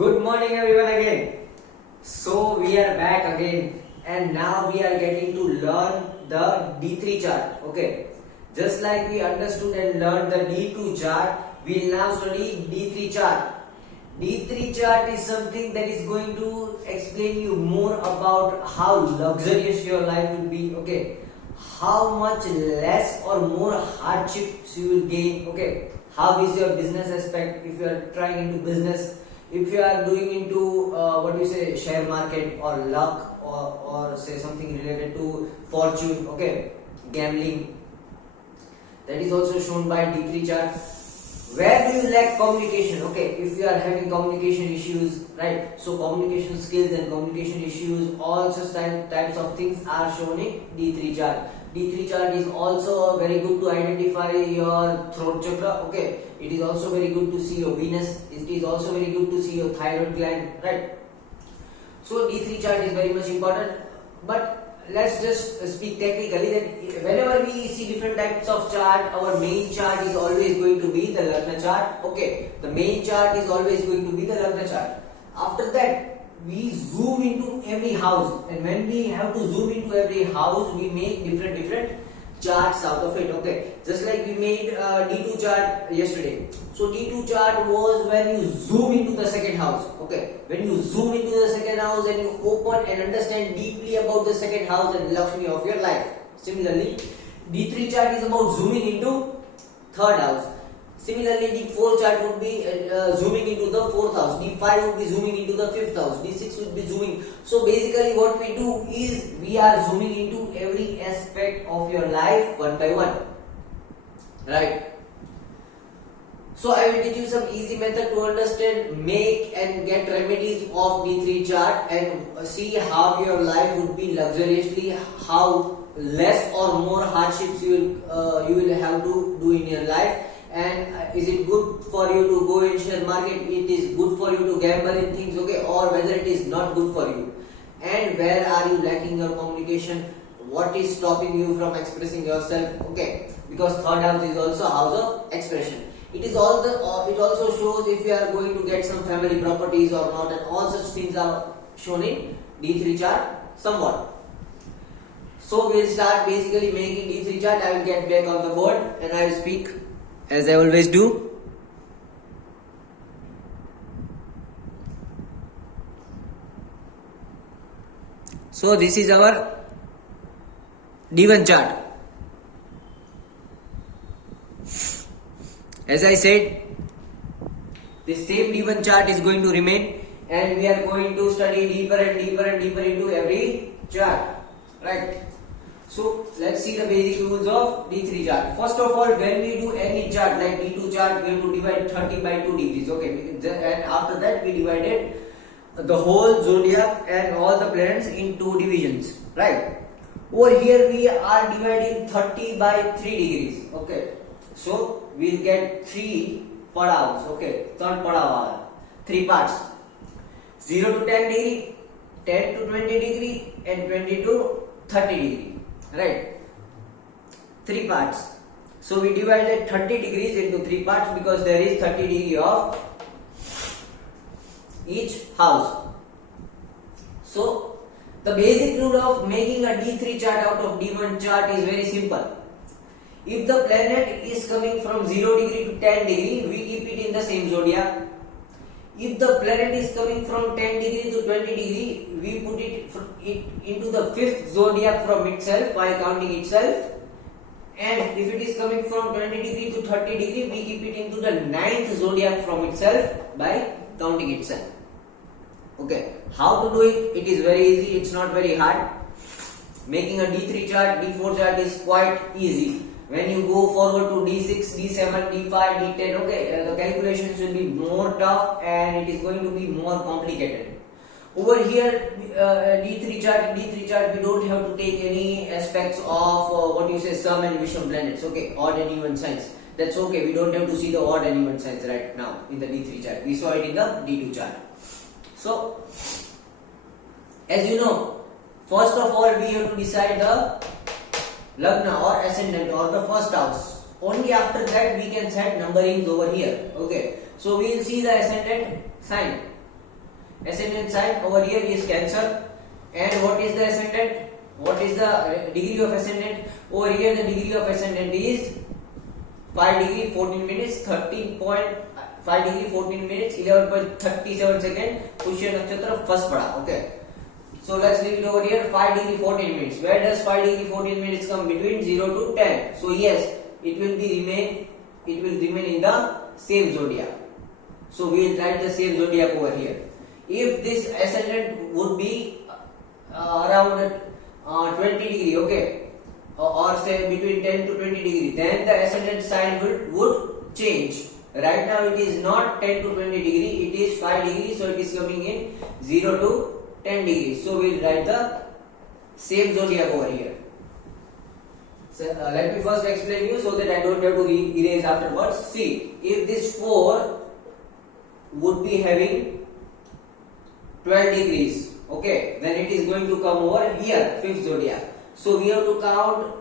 Good morning everyone again. So we are back again and now we are getting to learn the D3 chart. Okay. Just like we understood and learned the D2 chart, we will now study D3 chart. D3 chart is something that is going to explain you more about how luxurious your life will be. Okay. How much less or more hardships you will gain. Okay. How is your business aspect if you are trying into business, if you are doing into share market or luck or say something related to fortune, okay, gambling, that is also shown by D3 chart. Where do you lack communication? Okay, if you are having communication issues, right? So communication skills and communication issues, all such types of things are shown in D3 chart. D3 chart is also very good to identify your throat chakra. Okay, it is also very good to see your Venus. It is also very good to see your thyroid gland, right? So D3 chart is very much important. But let's just speak technically that whenever we see different types of chart, our main chart is always going to be the Lagna chart. Okay, the main chart is always going to be the Lagna chart. After that, we zoom into every house, and when we have to zoom into every house, we make different charts out of it. Okay, just like we made D2 chart yesterday. So D2 chart was when you zoom into the second house. Okay, when you zoom into the second house and you open and understand deeply about the second house and Lakshmi of your life. Similarly, D3 chart is about zooming into third house. Similarly, D4 chart would be zooming into the fourth house. D5 would be zooming into the fifth house. D6 would be zooming. So basically what we do is we are zooming into every aspect of your life one by one. Right? So I will teach you some easy method to understand, make and get remedies of D3 chart and see how your life would be luxuriously, how less or more hardships you will have to do in your life. And is it good for you to go in share market, it is good for you to gamble in things, okay, or whether it is not good for you, and where are you lacking your communication, what is stopping you from expressing yourself, okay, because third house is also a house of expression. It is all the it also shows if you are going to get some family properties or not, and all such things are shown in D3 chart somewhat. So we will start basically making D3 chart. I will get back on the board and I will speak as I always do. So this is our D1 chart. As I said, the same D1 chart is going to remain and we are going to study deeper and deeper and deeper into every chart. Right? So let's see the basic rules of D3 chart. First of all, when we do any chart like D2 chart, we have to divide 30 by 2 degrees. Okay, and after that we divided the whole zodiac and all the planets in 2 divisions. Right? Over here we are dividing 30 by 3 degrees. Okay, so we will get 3 padavs. Okay, third padav, 3 parts: 0 to 10 degree, 10 to 20 degree, and 20 to 30 degree. Right, 3 parts. So we divided 30 degrees into 3 parts because there is 30 degree of each house. So the basic rule of making a D3 chart out of D1 chart is very simple. If the planet is coming from 0 degree to 10 degree, we keep it in the same zodiac. If the planet is coming from 10 degree to 20 degree, we put it into the 5th zodiac from itself by counting itself. And if it is coming from 20 degree to 30 degree, we keep it into the 9th zodiac from itself by counting itself. Okay, how to do it? It is very easy, it's not very hard. Making a D3 chart, D4 chart is quite easy. When you go forward to D6, D7, D5, D10, okay, the calculations will be more tough and it is going to be more complicated. Over here, D3 chart, we don't have to take any aspects of sum and Visham planets, okay, odd and even signs. That's okay, we don't have to see the odd and even signs right now in the D3 chart. We saw it in the D2 chart. So, as you know, first of all, we have to decide the Lagna or ascendant or the first house. Only after that we can set numberings over here. Okay. So we will see the ascendant sign. ascendant sign. Over here is Cancer. And what is the ascendant? What is the degree of ascendant? Over here the degree of ascendant is 5 degree 14 minutes 13.5 degree 14 minutes 11.37 second. Pushya Nakshatra first pada. Okay. So let's leave it over here. 5 degree 14 minutes. Where does 5 degree 14 minutes come? Between 0 to 10. So yes, it will remain in the same zodiac. So we will write the same zodiac over here. If this ascendant would be around 20 degree, okay, or say between 10 to 20 degree, then the ascendant sign would change. Right now it is not 10 to 20 degree, it is 5 degree, so it is coming in 0 to 10 degrees. So we will write the same zodiac over here. So let me first explain you so that I don't have to erase afterwards. See, if this 4 would be having 12 degrees, okay, then it is going to come over here, 5th zodiac. So we have to count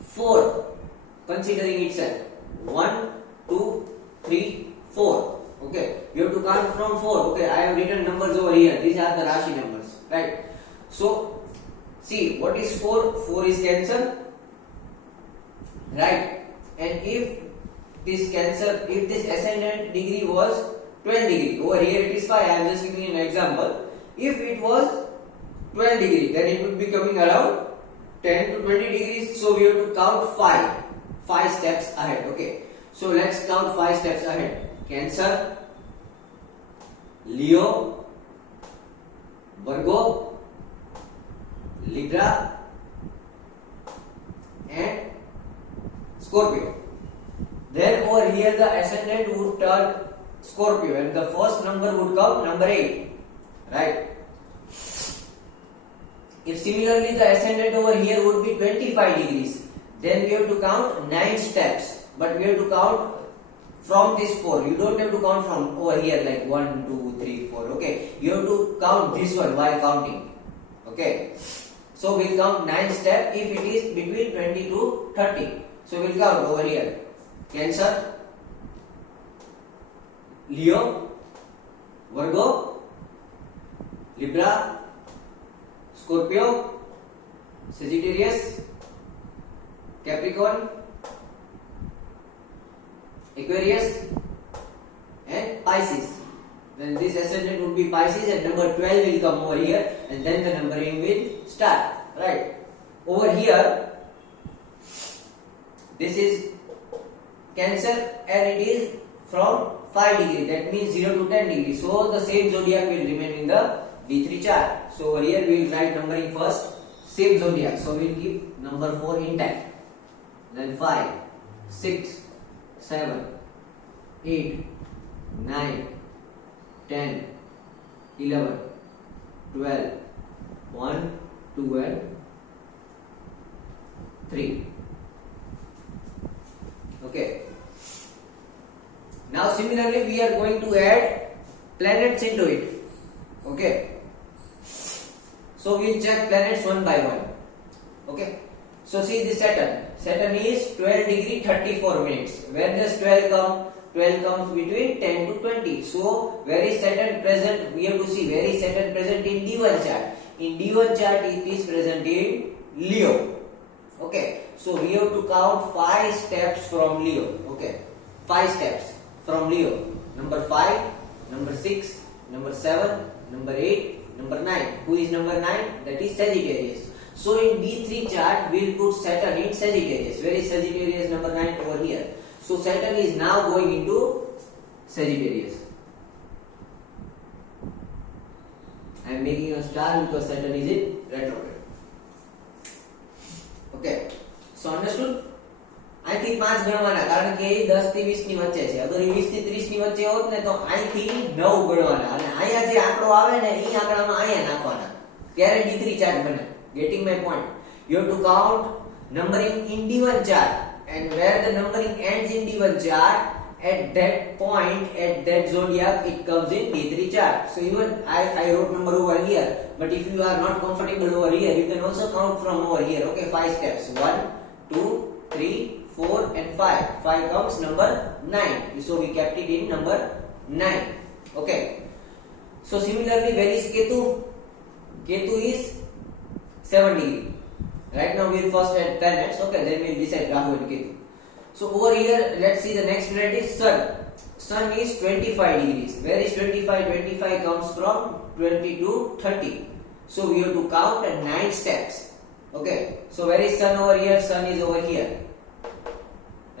4 considering itself. 1, 2, 3, 4. Okay, you have to count from 4. Okay, I have written numbers over here. These are the Rashi numbers, right? So, see, what is 4? 4 is Cancer, right? And if this Cancer, if this ascendant degree was 12 degree, over here it is 5. I am just giving you an example. If it was 12 degree, then it would be coming around 10 to 20 degrees. So we have to count 5 steps ahead. Okay, so let's count 5 steps ahead. Cancer, Leo, Virgo, Libra, and Scorpio. Then over here the ascendant would turn Scorpio and the first number would come number 8, right? If similarly the ascendant over here would be 25 degrees, then we have to count 9 steps, but we have to count from this 4. You don't have to count from over here like 1, 2, 3, 4. Okay, you have to count this one while counting. Okay, so we'll count 9 steps if it is between 20 to 30. So we'll count over here. Cancer, Leo, Virgo, Libra, Scorpio, Sagittarius, Capricorn, Aquarius, and Pisces. Then this ascendant would be Pisces and number 12 will come over here and then the numbering will start. Right. Over here, this is Cancer and it is from 5 degree, that means 0 to 10 degree. So the same zodiac will remain in the D3 chart. So over here we will write numbering first, same zodiac. So we will keep number 4 intact. Then 5, 6, 7, 8, 9, 10, 11, 12, 1, 2 and 3. Okay. Now similarly we are going to add planets into it. Okay. So we will check planets one by one. Okay. So see this Saturn. Saturn is 12 degree 34 minutes. Where does 12 come? 12 comes between 10 to 20. So where is Saturn present? We have to see where is Saturn present in D1 chart. In D1 chart it is present in Leo. Okay. So we have to count 5 steps from Leo. Okay. 5 steps from Leo. Number 5, number 6, number 7, number 8, number 9. Who is number 9? That is Sagittarius. So in D3 chart, we will put Saturn in Sagittarius. Where is Sagittarius number 9? Over here. So Saturn is now going into Sagittarius. I am making a star because Saturn is in retrograde. Okay. So understood? અહીંથી 5 ગણવાના કારણ કે એ 10 થી 20 ની વચ્ચે છે. અગર એ 20 થી 30 ની વચ્ચે હોત ને તો અહીંથી 9 ગણવાના અને અહીંયા જે આંકડો આવે ને એ આંકડામાં અહીંયા નાખવાના. ત્યારે D3 ચાર્ટ બને. Getting my point? You have to count numbering in D1 chart and where the numbering ends in D1 chart, at that point, at that zodiac, it comes in D3 chart. So even I wrote number over here, but if you are not comfortable over here, you can also count from over here. Okay, 5 steps. 1, 2, 3, 4 and 5. 5 comes number 9. So we kept it in number 9. Okay. So similarly, where is Ketu? Ketu is 7 degree. Right now we will first add planets. Okay, then we will decide Rahu and Ketu. So over here, let's see the next planet is Sun. Sun is 25 degrees. Where is 25? 25 comes from 20 to 30. So we have to count 9 steps. Okay. So where is Sun over here? Sun is over here.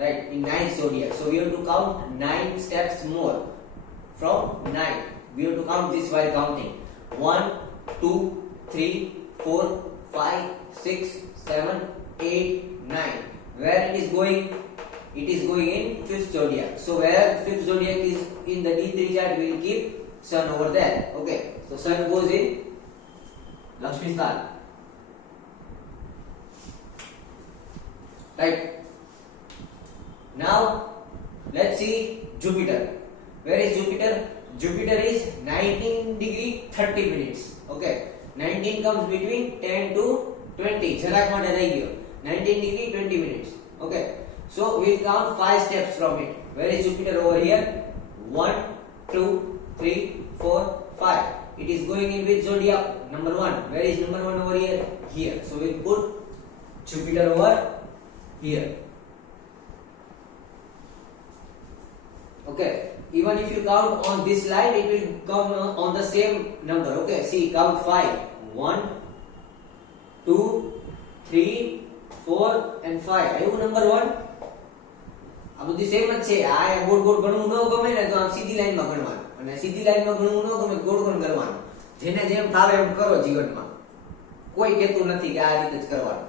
Right, in 9 zodiac. So we have to count 9 steps more. From 9. We have to count this while counting. 1, 2, 3, 4, 5, 6, 7, 8, 9. Where it is going? It is going in 5th zodiac. So where 5th zodiac is in the D3 chart, we will keep Sun over there. Okay. So Sun goes in Lakshmi Sthan. Right. Now let's see Jupiter. Where is Jupiter? Jupiter is 19 degree 30 minutes. Okay. 19 comes between 10 to 20. જરાક માટે રહી ગયો. 19 degree 20 minutes. Okay. So we'll count 5 steps from it. Where is Jupiter over here? 1, 2, 3, 4, 5. It is going in which zodiac? Number 1. Where is number 1 over here? Here. So we'll put Jupiter over here. Okay. Even if you count on this line, it will come on the same number. Okay. See, count 5. 1, 2, 3, 4 and 5. આવ્યું number 1? આ બધી same જ છે. આ ગોળ ગોળ ગણવું ન ગમે ને તો આમ સીધી લાઈનમાં ગણવાનું, અને સીધી લાઈનમાં ગણવું ન ગમે ગોળ ગોળ કરવાનું. જેને જેમ ફાવે એમ કરો જીવનમાં. કોઈ કહેતું નથી કે આ રીતે જ કરવાનું.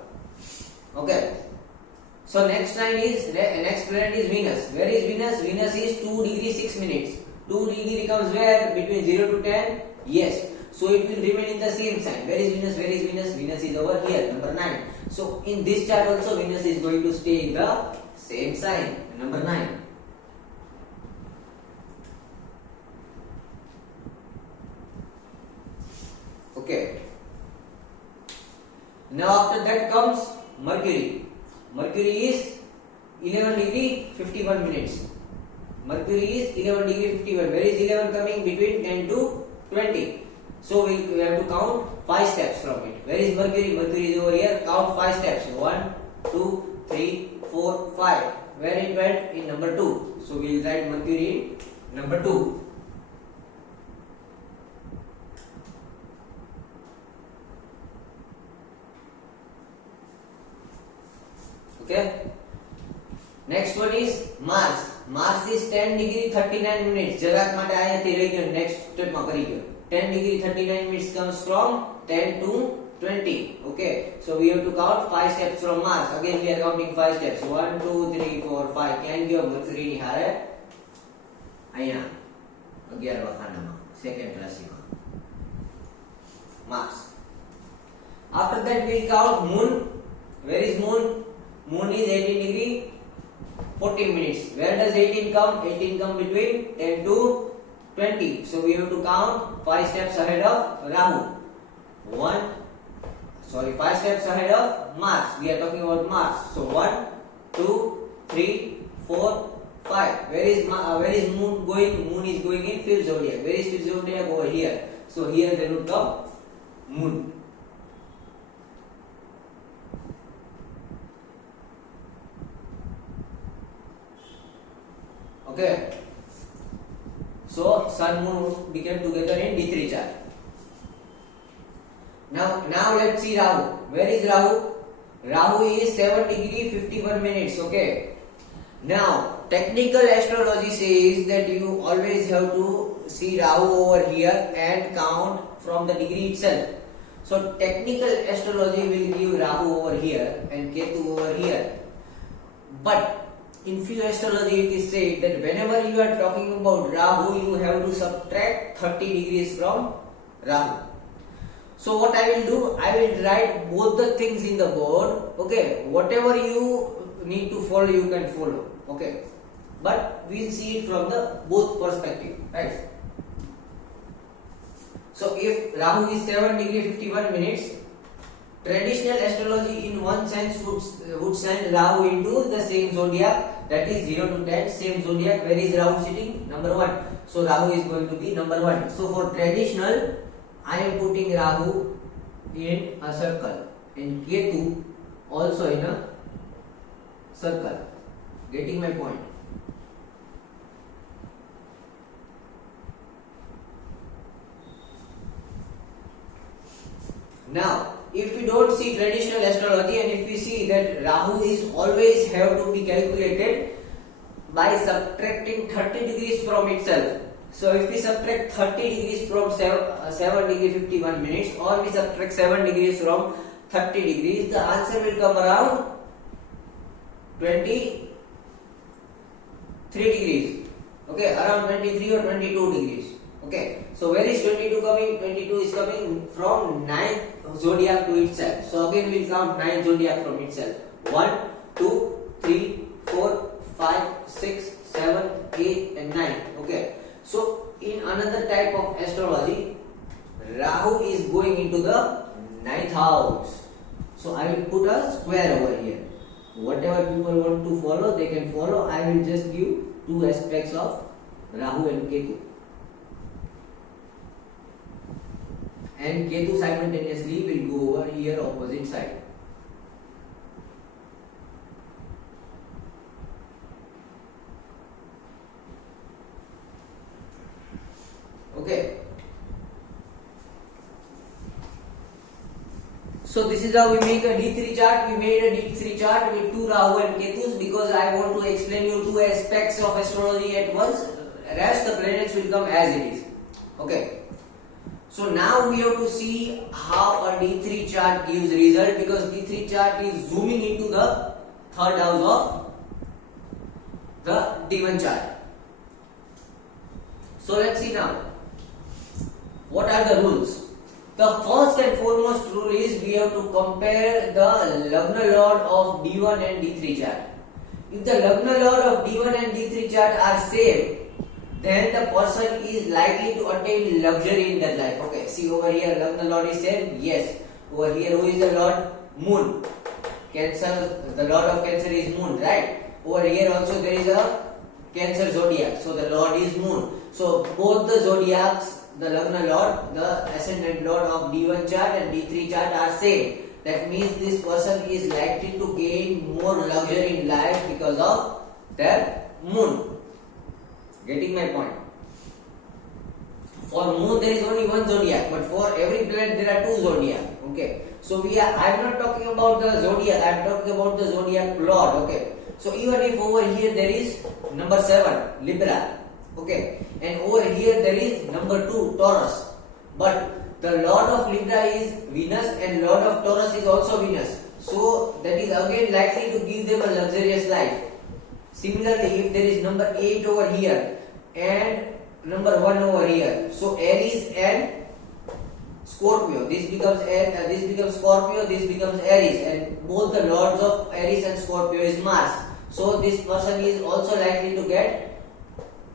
Okay. So next planet is Venus. Where is Venus? Venus is 2 degree 6 minutes. 2 degree comes where? Between 0 to 10? Yes. So it will remain in the same sign. Where is Venus? Where is Venus? Venus is over here, number 9. So in this chart also Venus is going to stay in the same sign, number 9. Okay. Now after that comes Mercury. Mercury is 11 degree 51 minutes. Mercury is 11 degree 51. Where is 11 coming? Between 10 to 20. So we have to count 5 steps from it. Where is Mercury? Mercury is over here. Count 5 steps. 1, 2, 3, 4, 5. Where it went? In number 2. So we will write Mercury in number 2. Okay. Next one is Mars. Mars is 10 degree 39 minutes. જરાક માટે અહીંયાથી રહી ગયો. Next step માં કરી ગયો. 10 degree 39 minutes comes from 10 to 20. Okay. So we have to count 5 steps from Mars. Again we are counting 5 steps. 1, 2, 3, 4, 5. ક્યાં ગયો Mercury ની હારે? અહીંયા 11વા ખાનામાં, સેકન્ડ રાશિમાં. Mars. After that we will count Moon. Where is Moon? Moon is 18 degree 14 minutes. Where does 18 come? 18 come between 10 to 20. So we have to count 5 steps ahead of Rahu. 5 steps ahead of Mars. We are talking about Mars. So 1, 2, 3, 4, 5. Where is Moon going? Moon is going in 5th zodiac. Where is 5th zodiac? Over here. So here there will come Moon. Okay. So Sun Moon became together in D3 chart. Now let's see Rahu. Where is Rahu? Rahu is 7 degree 51 minutes. Okay. Now technical astrology says that you always have to see Rahu over here and count from the degree itself. So technical astrology will give Rahu over here and Ketu over here. But in few astrology it is said that whenever you are talking about Rahu, you have to subtract 30 degrees from Rahu. So what I will do, I will write both the things in the board. Okay, whatever you need to follow, you can follow. Okay, but we'll see it from the both perspective, right? So if Rahu is 7 degree 51 minutes, traditional astrology in one sense would send Rahu into the same zodiac, that is 0 to 10, same zodiac. Where is Rahu sitting? Number 1. So Rahu is going to be number 1. So for traditional, I am putting Rahu in a circle and Ketu also in a circle. Getting my point? Now, if we don't see traditional astrology and if we see that Rahu is always have to be calculated by subtracting 30 degrees from itself. So if we subtract 30 degrees from 7 degree 51 minutes or we subtract 7 degrees from 30 degrees, the answer will come around 23 degrees. Okay, around 23 or 22 degrees. Okay, so where is 22 coming? 22 is coming from 9th zodiac to itself. So again we will count 9 zodiac from itself. 1, 2, 3, 4, 5, 6, 7, 8 and 9. Okay, so in another type of astrology, Rahu is going into the 9th house. So I will put a square over here. Whatever people want to follow, they can follow. I will just give two aspects of Rahu and Ketu. And Ketu simultaneously will go over here opposite side. Okay. So this is how we make a D3 chart. We made a D3 chart with two Rahu and Ketus because I want to explain you two aspects of astrology at once. Rest the planets will come as it is. Okay. So now we have to see how a D3 chart gives result because D3 chart is zooming into the third house of the D1 chart. So let's see now. What are the rules? The first and foremost rule is we have to compare the Lagna Lord of D1 and D3 chart. If the Lagna Lord of D1 and D3 chart are same, then the person is likely to attain luxury in their life. Okay, see over here, Lagna Lord is same. Yes. Over here, who is the Lord? Moon. Cancer, the Lord of Cancer is Moon, right? Over here also there is a Cancer zodiac. So the Lord is Moon. So both the zodiacs, the Lagna Lord, the ascendant Lord of D1 chart and D3 chart are same. That means this person is likely to gain more luxury in life because of their Moon. Getting my point? For Moon there is only one zodiac, but for every planet there are two zodiac. Okay, so I am not talking about the zodiac. I am talking about the zodiac Lord. Okay, so even if over here there is number 7 Libra, okay, and over here there is number 2 Taurus, but the Lord of Libra is Venus and Lord of Taurus is also Venus. So that is again likely to give them a luxurious life. Similarly, if there is number 8 over here and number 1 over here, so Aries and Scorpio, this becomes Scorpio, this becomes Aries, and both the lords of Aries and Scorpio is Mars. So this person is also likely to get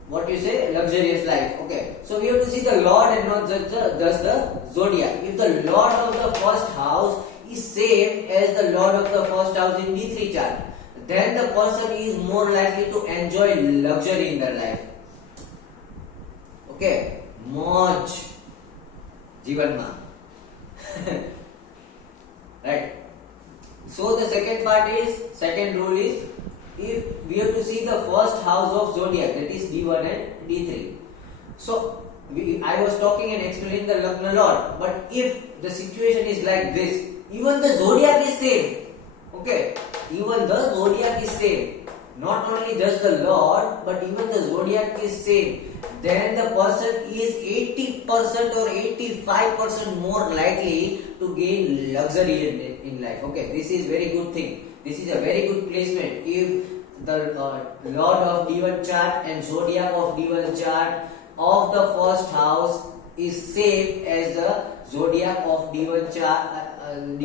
what you say luxurious life. Okay, so we have to see the Lord and not just the zodiac. If the Lord of the first house is same as the Lord of the first house in D3 chart, then the person is more likely to enjoy luxury in their life. Okay, moj जीवन में right. So the second rule is if we have to see the first house of zodiac, that is D1 and D3. So I was talking and explaining the Lagna Lord, but if the situation is like this, even the zodiac is same. Okay, even the zodiac is same. Not only just the Lord, but even the zodiac is same. Then the person is 80% or 85% more likely to gain luxury in life. Okay, this is very good thing. This is a very good placement. If the Lord of D1 chart and zodiac of D1 chart of the first house is same as the zodiac of D1 chart and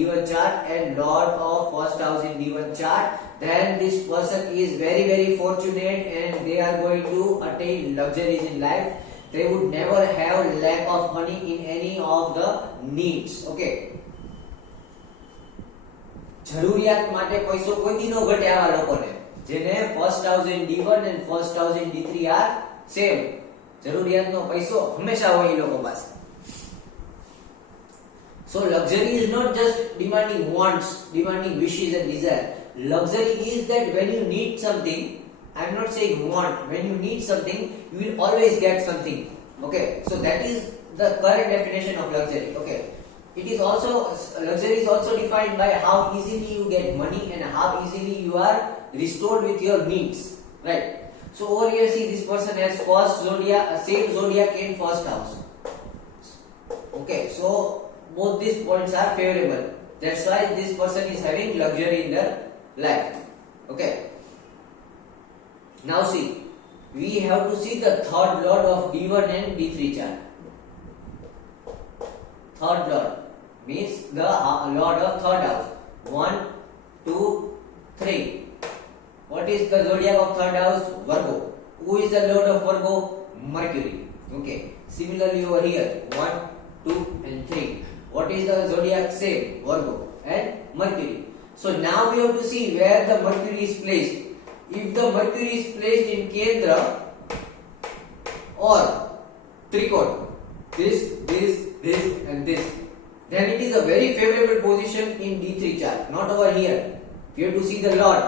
Lord of first house in D1 chart, then this person is very very fortunate and they are going to attain luxuries in life. They would never have lack of money in any of the needs. Okay, જરૂરિયાત માટે પૈસો કોઈ દી નો ઘટે આવા લોકોને. જેને first house in D1 and first house in D3 are same. જરૂરિયાતનો પૈસો હંમેશા હોય એ લોકો પાસે. So luxury is not just demanding wants, demanding wishes and desire. Luxury is that when you need something, I am not saying want, when you need something, you will always get something. Okay, so that is the correct definition of luxury. Okay, it is also, luxury is also defined by how easily you get money and how easily you are restored with your needs, right? So over here, see, this person has first zodiac, same zodiac in first house. Okay, so both these points are favorable. That's why this person is having luxury in their life. Okay. Now see, we have to see the third lord of D1 and D3 chart. Third lord means the lord of third house. 1, 2, 3. What is the zodiac of third house? Virgo. Who is the lord of Virgo? Mercury. Okay. Similarly over here, 1, 2 and 3. What is the zodiac? Same, Virgo and Mercury. So now we have to see where the Mercury is placed. If the Mercury is placed in Kendra or Trikon, this and this, then it is a very favorable position in D3 chart, not over here. We have to see the Lord.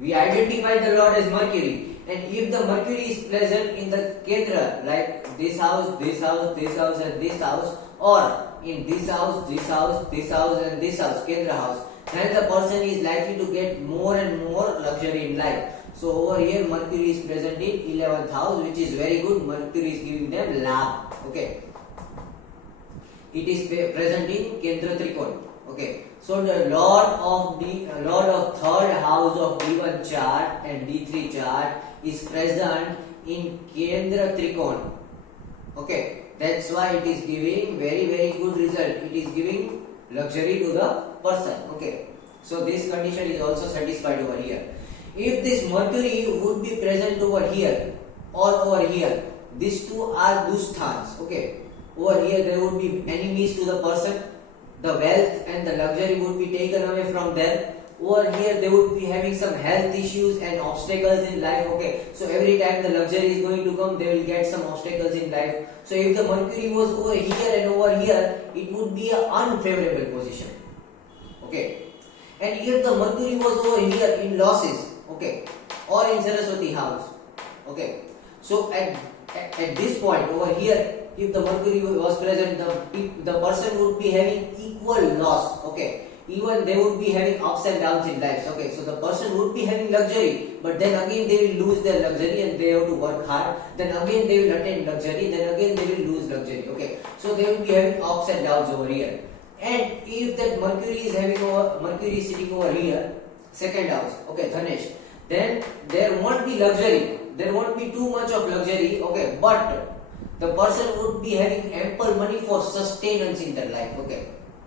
We identify the Lord as Mercury, and if the Mercury is present in the Kendra, like this house, this house, this house and this house, or in this house, this house, this house and this house, Kendra house, then the person is likely to get more and more luxury in life. So over here Mercury is present in 11th house, which is very good. Mercury is giving them labh. Okay, it is present in Kendra Trikon. Okay, so the lord of third house of D1 chart and D3 chart is present in Kendra Trikon. Okay, that's why it is giving very good result. It is giving luxury to the person. Okay, so this condition is also satisfied over here. If this Mercury would be present over here or over here, these two are dusthans. Okay, over here there would be enemies to the person. The wealth and the luxury would be taken away from them. Over here they would be having some health issues and obstacles in life. Okay, so every time the luxury is going to come, they will get some obstacles in life. So if the Mercury was over here and over here, it would be an unfavorable position. Okay, and if the Mercury was over here in losses, okay, or in Saraswati house, okay, so at this point over here, if the Mercury was present, the person would be having equal loss. Okay, even they would be having ups and downs in life. Okay, so the person would be having luxury, but then again they will lose their luxury and they have to work hard. Then again they will attain luxury, then again they will lose luxury. Okay, so they will be having ups and downs over here. And if that Mercury is sitting over here, second house, okay, Dhanesh, then there won't be luxury. There won't be too much of luxury. Okay, but the person would be having ample money for sustenance in their life. Okay,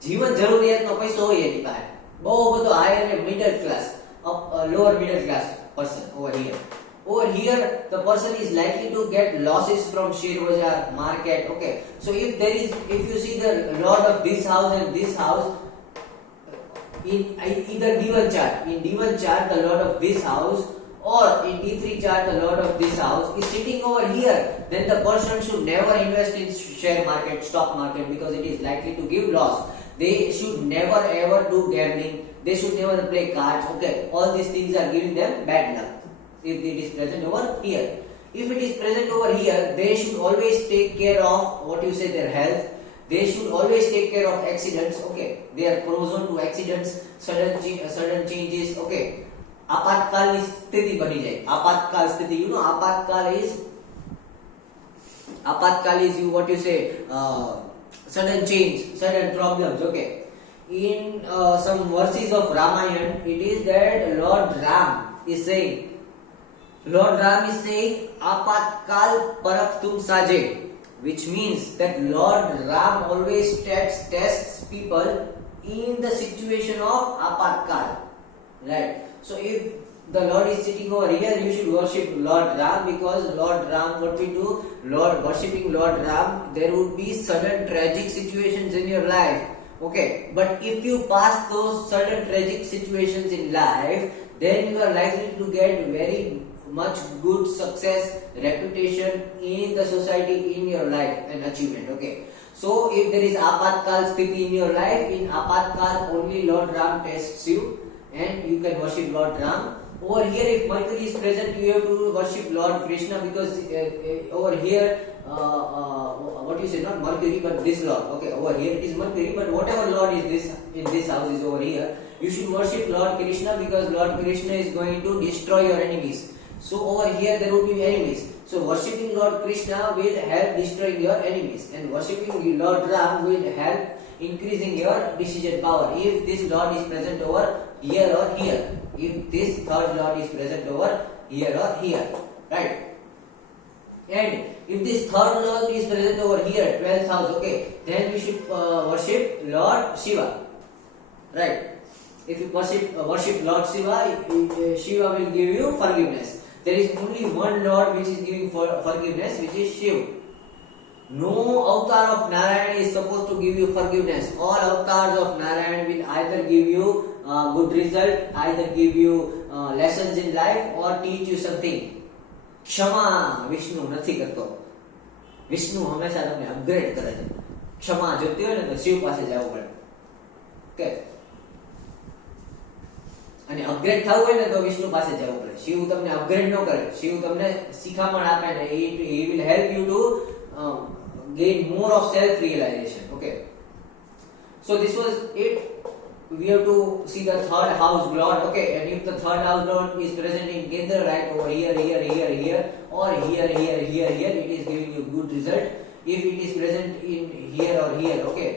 જીવન જરૂરિયાતનો પૈસો હોય એની પાસે બહુ બધો high અને middle class lower middle class person over here. Over here the person is likely to get losses from share bazaar market. Okay, so if you see the lord of this house and this house in either D1 chart, the lord of this house, or in D3 chart the lord of this house is sitting over here, then the person should never invest in share market, stock market, because it is likely to give loss. They should never ever do gambling. They should never play cards. Okay, all these things are giving them bad luck if it is present over here. If it is present over here, they should always take care of their health. They should always take care of accidents. Okay, they are prone to accidents, sudden changes. Okay, આપાતકાલની સ્થિતિ બની જાય. આપાતકાલ સ્થિતિ, આપાતકાલ is what you say, sudden change, sudden problems. Okay, in some verses of Ramayana, it is that Lord Ram is saying आपातकाल परख तुम साजे, which means that Lord Ram always tests people in the situation of apatkal, right? So if the Lord is sitting over here, you should worship Lord Ram, because Lord Ram, what we do, worshipping Lord Ram, there would be sudden tragic situations in your life. Okay, but if you pass those certain tragic situations in life, then you are likely to get very much good success, reputation in the society, in your life and achievement. Okay, so if there is apatkal sthiti in your life, in apatkal only Lord Ram tests you and you can worship Lord Ram. Over here, if Mercury is present, you have to worship Lord Krishna, because over here, what you say, not Mercury, but this Lord. Okay, over here it is Mercury, but whatever Lord is this in this house is over here. You should worship Lord Krishna, because Lord Krishna is going to destroy your enemies. So over here there would be enemies. So worshipping Lord Krishna will help destroying your enemies, and worshipping Lord Ram will help increasing your decision power. If this Lord is present over here or here, if this third Lord is present over here or here, right? And if this third Lord is present over here, 12th house, okay, then we should worship Lord Shiva, right? If you worship Lord Shiva, Shiva will give you forgiveness. There is only one Lord which is giving forgiveness, which is Shiva. No avatar of Narayan is supposed to give you forgiveness. All avatars of Narayan will either give you good result, either give you lessons in life, or teach you something. ક્ષમા વિષ્ણુ નથી કરતો. વિષ્ણુ હંમેશા તમને upgrade કરે છે. ક્ષમા જોતી હોય ને તો શિવ પાસે જવું પડે. ઓકે, અને અપગ્રેડ થવું હોય ને તો વિષ્ણુ પાસે જવું પડે. શિવ તમને અપગ્રેડ ન કરે, શિવ તમને શિખામણ આપે ને, he will help you to gain more of self realization. Okay, so this was it. We have to see the third house Lord. Okay, and if the third house Lord is present in Kendra, right, over here, here, here, here, or here, here, here, here, it is giving you good result. If it is present in here or here, okay,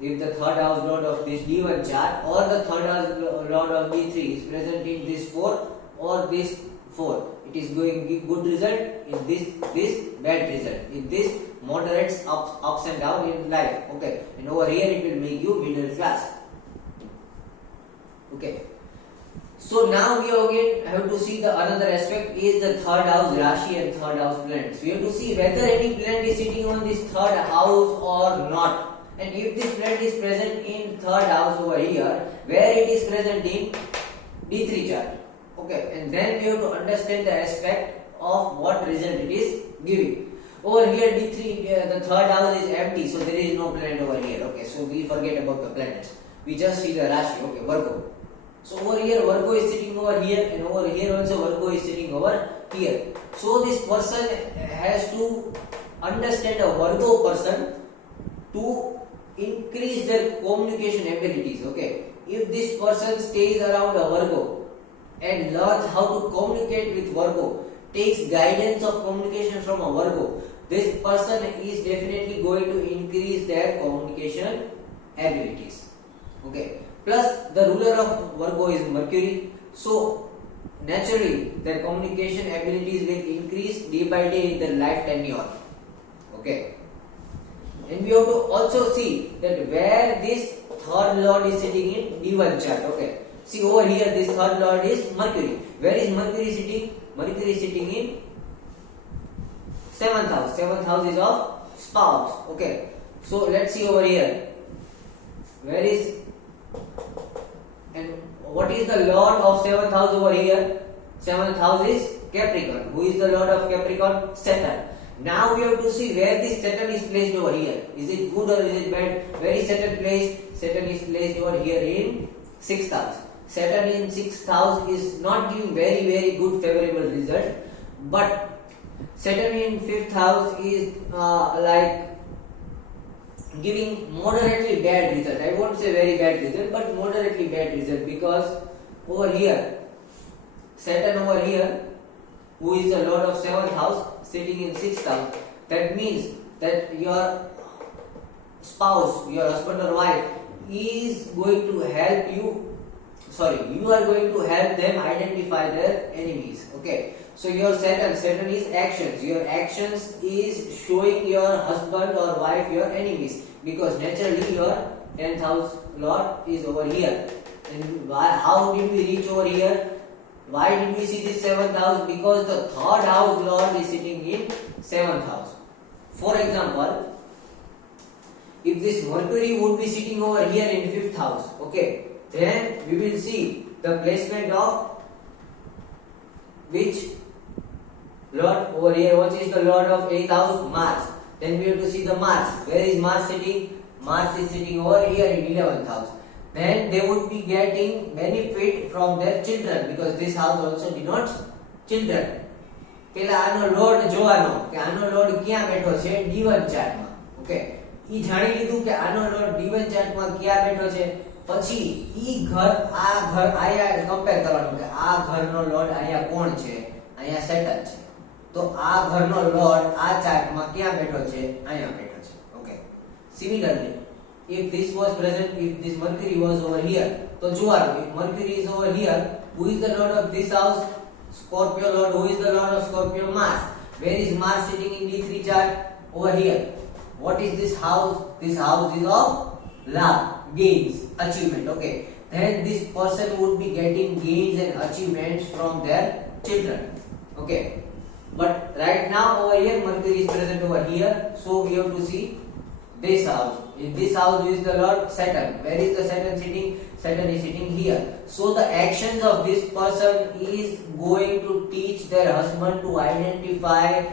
if the third house Lord of this D1 chart or the third house Lord of D3 is present in this 4 or this 4, it is going to give good result. In this bad result. In this moderates ups and down in life. Okay, and over here it will make you middle class. Okay, so now we again have to see the another aspect is the third house Rashi and third house planets. We have to see whether any planet is sitting on this third house or not, and if this planet is present in third house over here, where it is present in D3 chart. Okay, and then we have to understand the aspect of what result it is giving. Over here D3, the third house is empty, so there is no planet over here. Okay, so we forget about the planets. We just see the Rashi. Okay, Virgo. So over here Virgo is sitting over here, and over here also Virgo is sitting over here. So this person has to understand a Virgo person to increase their communication abilities. Okay, if this person stays around a Virgo and learns how to communicate with Virgo, takes guidance of communication from a Virgo, this person is definitely going to increase their communication abilities. Okay, plus the ruler of Virgo is Mercury, so naturally their communication abilities will increase day by day in their life tenure. Okay, and we have to also see that where this third lord is sitting in D1 chart. Okay, see over here this third lord is Mercury. Where is Mercury sitting? Mercury is sitting in 7th house. 7th house is of spouse. Okay, so let's see over here. Where is and what is the lord of 7th house over here? 7th house is Capricorn. Who is the lord of Capricorn? Saturn. Now we have to see where this Saturn is placed over here. Is it good or is it bad? Where is Saturn placed? Saturn is placed over here in 6th house. Saturn in 6th house is not giving very good favorable result, but Saturn in 5th house is like giving moderately bad result. I won't say very bad result, but moderately bad result, because over here Saturn over here, who is the lord of 7th house, sitting in 6th house, that means that your spouse, your husband or wife is going to help you, you are going to help them identify their enemies. Okay, so your Saturn is actions. Your actions is showing your husband or wife your enemies, because naturally your 10th house lord is over here. And how did we reach over here? Why did we see this 7th house? Because the third house lord is sitting in 7th house. For example, if this Mercury would be sitting over here in 5th house, okay, then we will see the placement of which lord over here. What is the lord of 8th house? Mars. Then we have to see the Mars. Where is Mars sitting? Mars is sitting over here in 11th house. Then they would be getting benefit from their children, because this house also denotes children. પેલા આનો lord જોવાનો કે આનો lord ક્યાં બેઠો છે D1 ચાર્ટમાં. Okay, ઈ જાણી લીધું કે આનો લોર્ડ D1 ચાર્ટમાં ક્યાં બેઠો છે. પછી ઈ ઘર આ ઘર આયા કમ્પેર કરવાનું કે આ ઘરનો લોર્ડ આયા કોણ છે, આયા સેટલ છે. તો આ ઘરનો લોર્ડ આ ચાર્ટમાં ક્યાં બેઠો છે, આયા બેઠો છે. Okay, similarly if this was present, if this Mercury was over here, તો જોવાનું if Mercury is over here, who is the lord of this house? Scorpio lord. Who is the lord of Scorpio? Mars. Where is Mars sitting in D3 chart? Over here. What is this house? This house is of love, gains, achievement. Okay, then this person would be getting gains and achievements from their children. Okay, but right now over here Mercury is present over here, so we have to see this house. In this house is the lord Saturn. Where is the Saturn sitting? Saturn is sitting here. So the actions of this person is going to teach their husband to identify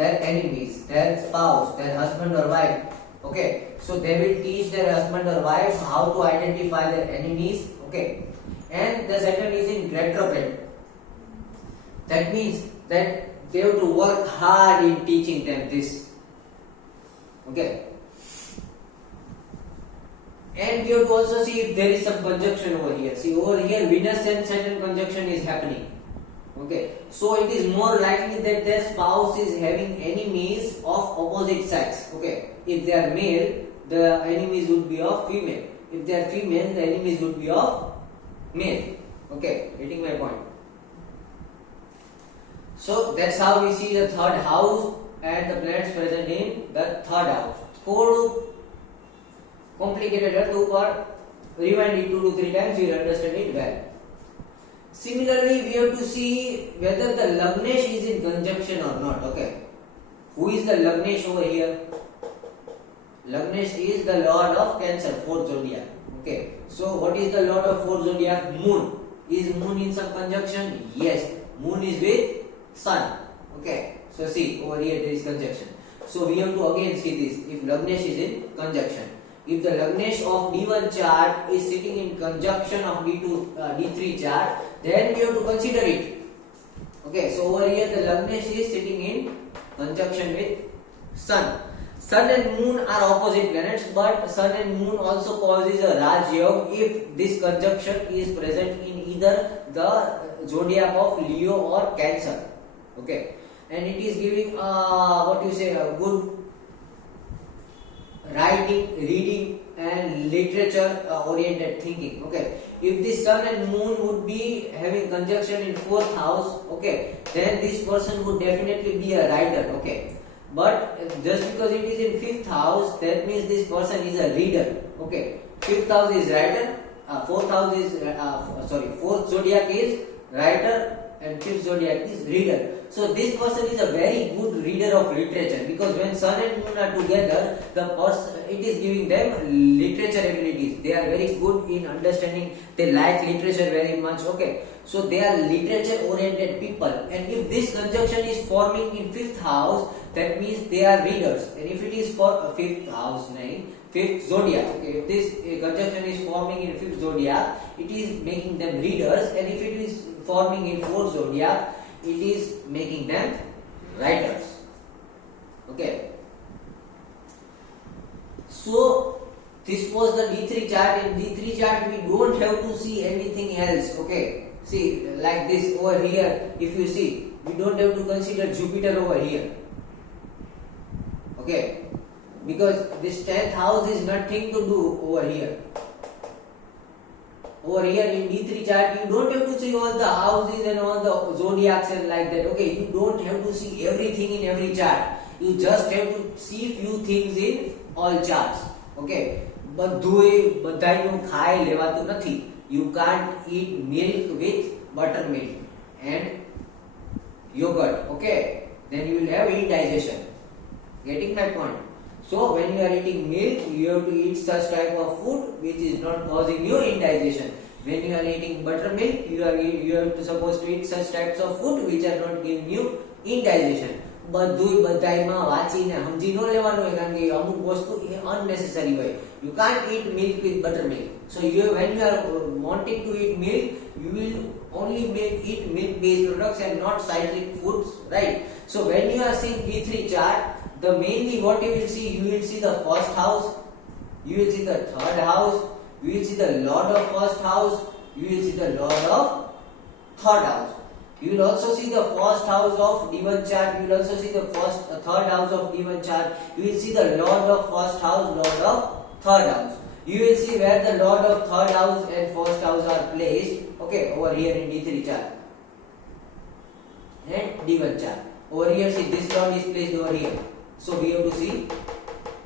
their enemies, their spouse, their husband or wife. Okay, so they will teach their husband or wife how to identify their enemies. Okay, and the Saturn is in retrograde. That means that they have to work hard in teaching them this. Okay, and we have to also see if there is some conjunction over here. See over here Venus and Saturn conjunction is happening. Okay, so it is more likely that their spouse is having enemies of opposite sex. Okay, if they are male, the enemies would be of female. If they are female, the enemies would be of male. Okay, getting my point? So that's how we see the third house and the planets present in the third house. Complicated હતું, but rewind it 2 to 3 times, you will understand it well. Similarly, we have to see whether the Lagnesh is in conjunction or not. Okay, who is the Lagnesh over here? Lagnesh is the lord of Cancer, 4th zodiac. Okay, so what is the lord of 4th zodiac? Moon. Is Moon in some conjunction? Yes, Moon is with Sun. Okay, so see over here there is conjunction. So we have to again see this if Lagnesh is in conjunction. If the Lagnesh of D1 chart is sitting in conjunction of D3 chart, then we have to consider it. Okay, so over here the Lagnesh is sitting in conjunction with Sun. Sun and Moon are opposite planets, but Sun and Moon also causes a Raj Yoga if this conjunction is present in either the zodiac of Leo or Cancer. Okay, and it is giving what you say a good writing, reading and literature oriented thinking. Okay, if this Sun and Moon would be having conjunction in 4th house, okay, then this person would definitely be a writer. Okay, but just because it is in 5th house, that means this person is a reader. Okay, 5th house is writer, 4th house is 4th zodiac is writer and 5th zodiac is reader. So this person is a very good reader of literature, because when Sun and Moon are together, the person, it is giving them literature abilities. They are very good in understanding. They like literature very much. Okay, so they are literature oriented people. And if this conjunction is forming in 5th house, that means they are readers. And if it is for 5th house, 5th zodiac. Okay, if this conjunction is forming in 5th zodiac, it is making them readers. And if it is forming in 4th zodiac, it is making them writers. Okay, so this was the D3 chart. In D3 chart we don't have to see anything else. Okay, see like this over here, if you see, we don't have to consider Jupiter over here. Okay, because this 10th house is nothing to do over here. Over here in D3 chart, you don't have to see all the houses and all the zodiacs and like that. Okay, you don't have to see everything in every chart. You just have to see few things in all charts. Okay, બધાયનું ખાઈ લેવાતું નથી. You can't eat milk with buttermilk and yogurt. Okay, then you will have indigestion. Getting my point? So when you are eating milk, you have to eat such type of food which is not causing you indigestion. When you are eating buttermilk, you have to supposed to eat such types of food which are not giving you indigestion. બધુંય બધાયમાં વાંચીને સમજી ન લેવાનું હોય કારણ કે અમુક વસ્તુ unnecessary હોય. You can't eat milk with buttermilk. So when you are wanting to eat milk, you will only eat milk based products and not cyclic foods, right? So when you are seeing D3 chart, the mainly what you will see the first house, you will see the third house, you will see the lord of first house, you will see the lord of third house. You will also see the first house of D1 chart, you will also see the third house of D1 chart, you will see the lord of first house, lord of third house. You will see where the lord of third house and first house are placed, okay, over here in D3 chart and D1 chart. Over here, see this lord is placed over here. So we have to see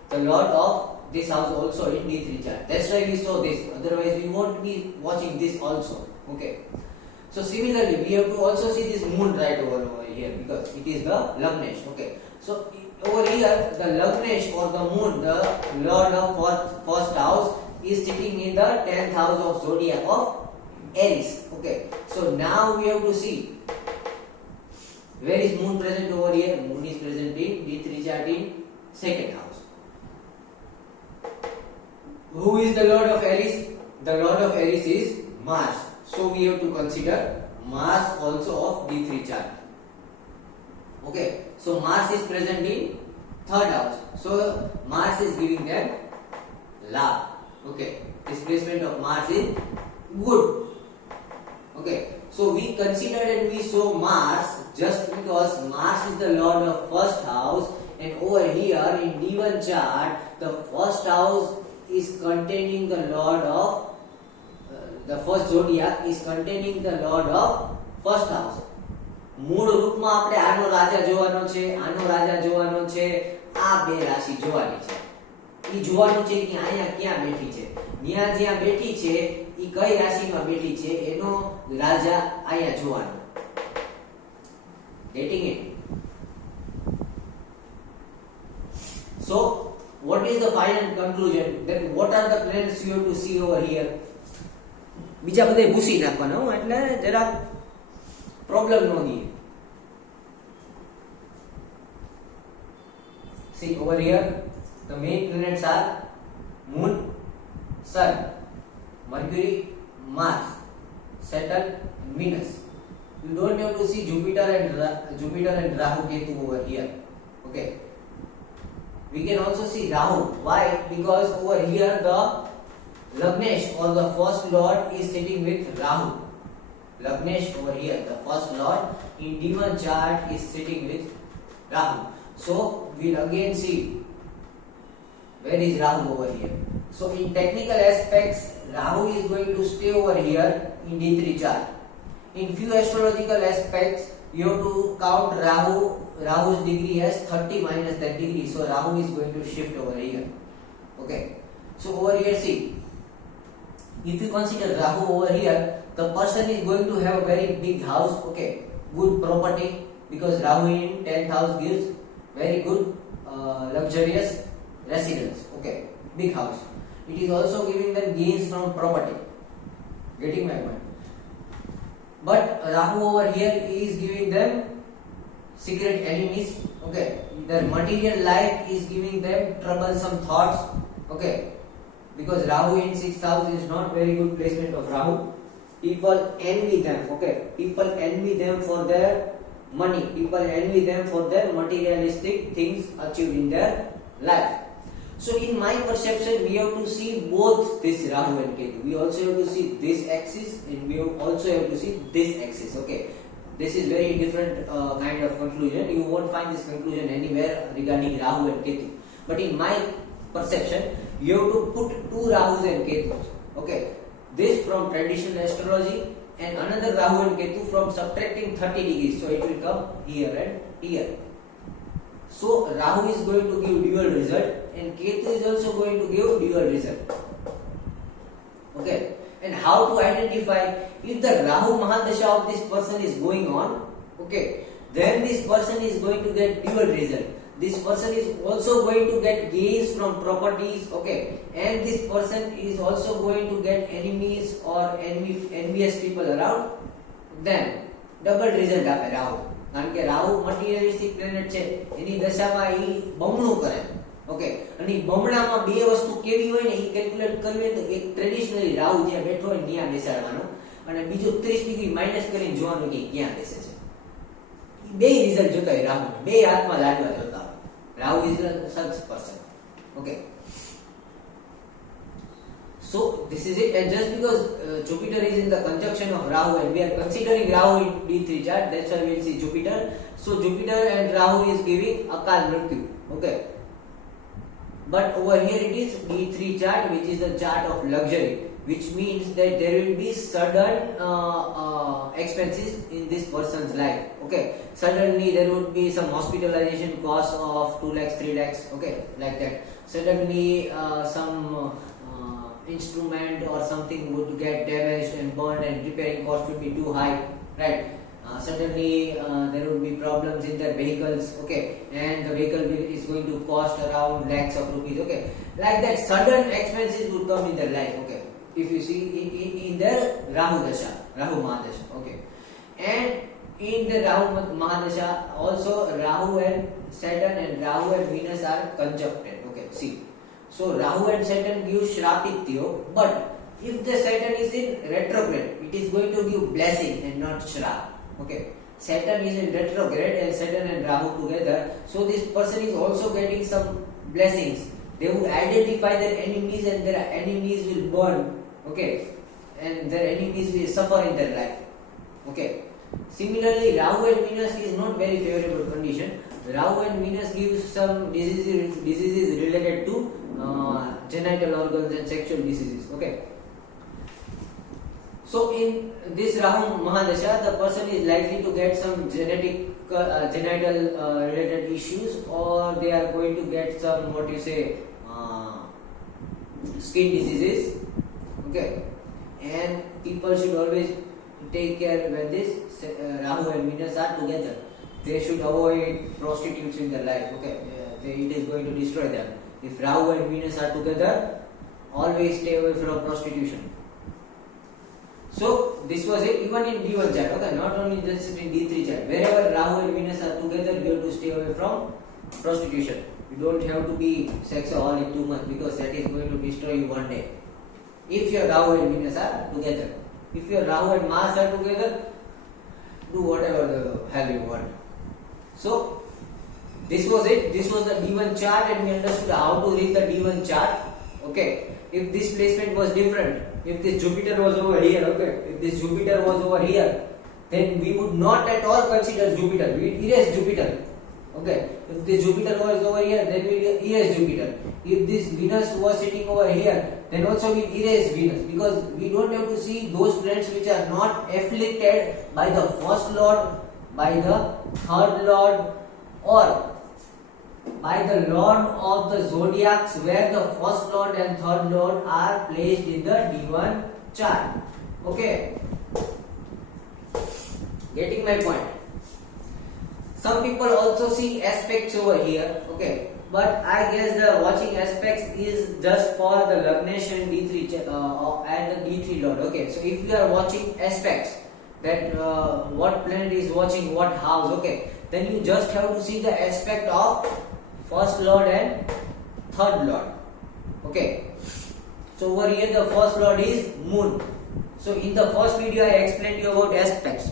the lord of this house also in D3 chart. That's why we saw this. Otherwise, we won't be watching this also. Okay. So similarly, we have to also see this moon right over here because it is the Lagnesh. Okay. So over here, the Lagnesh or the moon, the lord of first house, is sitting in the 10th house of zodiac of Aries. Okay. So now we have to see where is moon present over here. Moon is present in D3 chart in second house. Who is the lord of Aries? The lord of Aries is Mars. So we have to consider Mars also of D3 chart. Okay. So Mars is present in third house. So Mars is giving them love. Okay. Displacement of Mars is good. Okay. So we considered and we saw Mars just because Mars is the lord of first house, and over here in D1 chart the first house is containing the lord of the first zodiac is containing the lord of first house. મૂળ રૂપમાં આપણે આનો રાજા જોવાનો છે, આનો રાજા જોવાનો છે, આ બે રાશિ જોવાની છે. ઈ જોવાનું છે કે અહીંયા ક્યાં બેઠી છે, જ્યાં બેઠી છે ઈ કઈ રાશિમાં બેઠી છે એનો રાજા અહીંયા જોવાનો. Getting it? So what is the final conclusion? Then what are the planets you have to see over here? બીજા બધે ભૂસી નાખવાના હો એટલે જરા પ્રોબ્લેમ ન દઈએ. See over here the main planets are moon, sun, Mercury, Mars, Saturn and Venus. You don't have to see Jupiter and Rahu Ketu over here. Okay. We can also see Rahu. Why? Because over here the Lagnesh or the first lord is sitting with Rahu. Lagnesh over here, the first lord in D1 chart is sitting with Rahu. So we'll again see where is Rahu over here. So in technical aspects, Rahu is going to stay over here in D3 chart. In few astrological aspects, you have to count Rahu's degree as 30 minus that degree. So Rahu is going to shift over here. Okay. So over here, see. If you consider Rahu over here, the person is going to have a very big house, okay, good property, because Rahu in 10th house gives very good luxurious residence, okay, big house. It is also giving them gains from property. Getting my point? But Rahu over here is giving them secret enemies, okay, their material life is giving them troublesome thoughts, okay. Because Rahu in 6th house is not very good placement of Rahu. People envy them, okay. People envy them for their money. People envy them for their materialistic things achieved in their life. So in my perception, we have to see both this Rahu and Ketu. We also have to see this axis and we also have to see this axis, okay. This is very different kind of conclusion. You won't find this conclusion anywhere regarding Rahu and Ketu. But in my perception, you have to put two Rahus and Ketus. Okay. This from traditional astrology and another Rahu and Ketu from subtracting 30 degrees. So it will come here and here. So Rahu is going to give dual result and Ketu is also going to give dual result. Okay. And how to identify if the Rahu Mahadasha of this person is going on, okay, then this person is going to get dual result. this person is also going to get gains from properties, okay, and this person is also going to get enemies or envious people around them. Double result આપે રાહુ, કારણ કે Rahu materialistic planet છે, એની દશામાં ઈ બમણું કરે, okay, અને બમણામાં બે વસ્તુ કેવી હોય ને ઈ કેલ્ક્યુલેટ કરવી તો એક ટ્રેડિશનલી રાહુ જ્યાં બેઠો હોય ત્યાં બેસાડવાનો, અને બીજું 30 ડિગ્રી માઇનસ કરીને જોવાનું કે ક્યાં બેસે છે. બે રિઝલ્ટ જોતા હોય રાહુ, બે હાથમાં લાડવા જોતા હોય. રાહુ ઇઝ સચ person, okay. So this is it, and just because Jupiter is in the conjunction of Rahu and we are considering Rahu in D3 chart, that's why we will see Jupiter. So Jupiter and Rahu is giving Akal Mrityu, okay. But over here it is D3 chart, which is the chart of luxury, which means that there will be sudden expenses in this person's life, okay. Suddenly there would be some hospitalization cost of 2 lakhs, 3 lakhs, okay, like that. Suddenly some instrument or something would get damaged and burned and repairing cost would be too high, right. Suddenly there would be problems in their vehicles, okay, and the vehicle is going to cost around lakhs of rupees, okay, like that. Sudden expenses would come in their life, okay, if you see in their Rahu Dasha, Rahu Mahadasha, okay. And in the Rahu Mahadasha also Rahu and Saturn and Rahu and Venus are conjuncted, okay, see. So Rahu and Saturn give Shrapityo, but if the Saturn is in retrograde, it is going to give blessing and not Shrap, okay. Saturn is in retrograde and Saturn and Rahu together, so this person is also getting some blessings. They would identify their enemies and their enemies will burn, okay, and their enemies will suffer in their life, okay. Similarly, Rahu and Venus is not very favorable condition. Rahu and Venus gives some diseases related to genital organs and sexual diseases, okay. So in this Rahu Mahadasha, the person is likely to get some genital related issues, or they are going to get some skin diseases, okay. And people should always take care when this Rahu and Venus are together. They should avoid prostitutes in their life, okay. It is going to destroy them. If Rahu and Venus are together, always stay away from prostitution. So this was it, even in D1 chart, okay, not only just in D3 chart. Wherever Rahu and Venus are together, you have to stay away from prostitution. You don't have to be sexaholic too much, because that is going to destroy you one day. If your Rahu and Venus are together, if your Rahu and Mars are together, do whatever the hell you want. So this was it. This was the D1 chart, and we understood how to read the D1 chart, okay. If this placement was different, if this Jupiter was over here, okay, if this Jupiter was over here, then we would not at all consider Jupiter. We would erase Jupiter, okay. If this Jupiter was over here, then we will erase Jupiter. If this Venus was sitting over here, then also we erase Venus, because we don't have to see those planets which are not afflicted by the first lord, by the third lord, or by the lord of the zodiacs, where the first lord and third lord are placed in the D1 chart, okay. Getting my point? Some people also see aspects over here, okay, but I guess the watching aspects is just for the Lagnesh and D3 and the D3 lord, okay. So if you are watching aspects, that what planet is watching what house, okay, then you just have to see the aspect of first lord and third lord, okay. So over here the first lord is moon. So in the first video I explained you about aspects.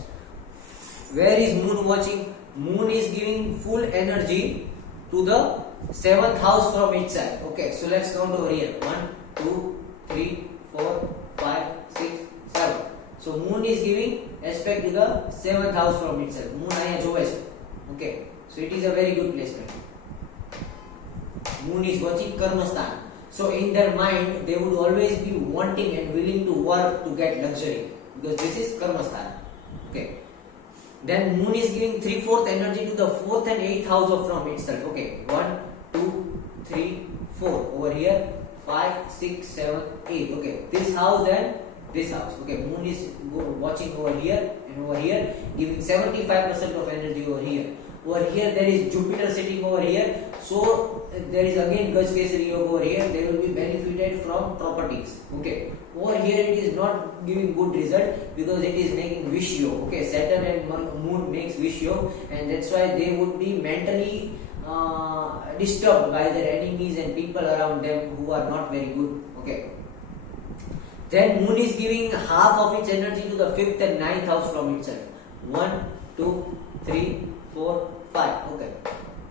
Where is moon watching? Moon is giving full energy to the 7th house from itself, okay. So let's count over here, 1 2 3 4 5 6 7. So moon is giving aspect to the 7th house from itself. Moon aya જોવે છે, okay. So it is a very good placement. Moon is watching Karmasthana. So in their mind they would always be wanting and willing to work to get luxury, because this is Karmasthana, okay. Then moon is giving 3/4 energy to the 4th and 8th house of from itself, okay. 1 2 3 4 over here, 5 6 7 8, okay. This house and this house, okay. Moon is watching over here and over here, giving 75% of energy over here. Over here there is Jupiter sitting over here. So there is again Gajkesari yoga over here. They will be benefited from properties. Okay. Over here it is not giving good result because it is making wish yoga. Okay. Saturn and Moon makes wish yoga, and that's why they would be mentally disturbed by their enemies and people around them who are not very good. Okay. Then Moon is giving half of its energy to the 5th and 9th house from itself. 1, 2, 3, 4, 5. Okay.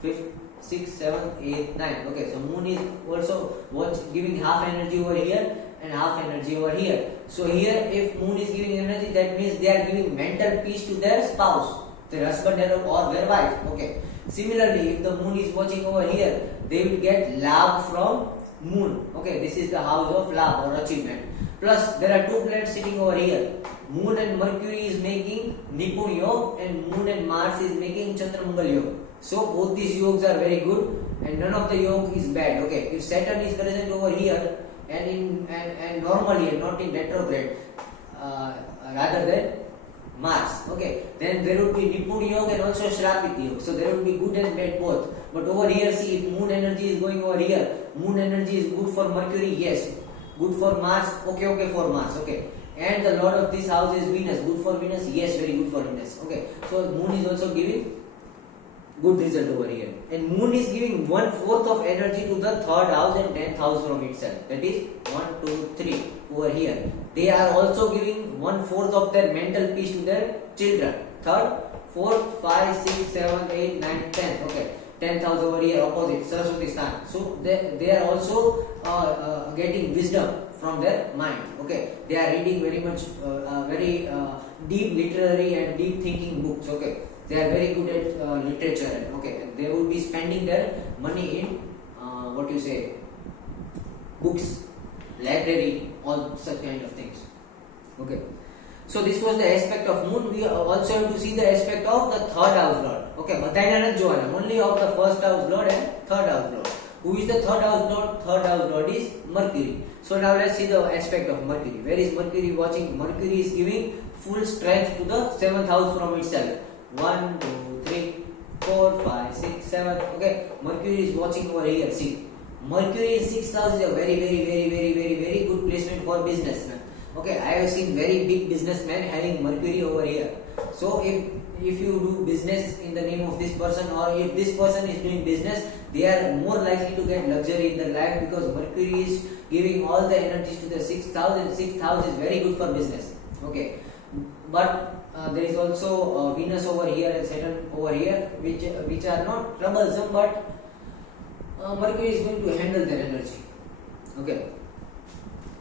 5th, 6, 7, 8, 9. Okay. So Moon is also giving half energy over here and half energy over here. So here if Moon is giving energy, that means they are giving mental peace to their spouse, their husband or their wife. Okay. Similarly, if the Moon is watching over here, they will get love from Moon. Okay. This is the house of love or achievement. Plus, there are two planets sitting over here. Moon and Mercury is making Nipun Yoga, and Moon and Mars is making Chandramangal Yoga. So, both these yogas are very good, and none of the yoga is bad. Okay, if Saturn is present over here, and normally and not in retrograde, rather than Mars. Okay, then there would be Nipun Yoga and also Shrapit Yoga. So, there would be good and bad both. But over here, see, if Moon energy is going over here, Moon energy is good for Mercury, yes. Good for Mars, okay for Mars, okay. And the lord of this house is Venus, good for Venus, yes, very good for Venus, okay. So Moon is also giving good result over here. And Moon is giving 1/4 of energy to the 3rd house and 10th house from itself. That is 1, 2, 3 over here. They are also giving 1/4 of their mental peace to their children. 3rd, 4th, 5, 6, 7, 8, 9, 10, okay. 10th house over here, opposite, Saraswati Sthan. So they are also getting wisdom from their mind. Okay, they are reading very much, very deep literary and deep thinking books. Okay, they are very good at literature. Okay, they will be spending their money in what you say, books, library, all such kind of things. Okay. So this was the aspect of Moon. We also have to see the aspect of the 3rd house lord. Okay, bataina not joana, only of the 1st house lord and 3rd house lord. Who is the 3rd house lord? 3rd house lord is Mercury. So now let's see the aspect of Mercury. Where is Mercury watching? Mercury is giving full strength to the 7th house from itself. 1, 2, 3, 4, 5, 6, 7. Okay, Mercury is watching over here. See, Mercury in 6th house is a very good placement for businessmen. Okay, I have seen very big businessmen having Mercury over here. So if you do business in the name of this person, or if this person is doing business, they are more likely to get luxury in their life because Mercury is giving all the energies to the 6th house, and 6th house is very good for business. Okay, but there is also Venus over here and Saturn over here, which are not troublesome, but Mercury is going to handle their energy. Okay.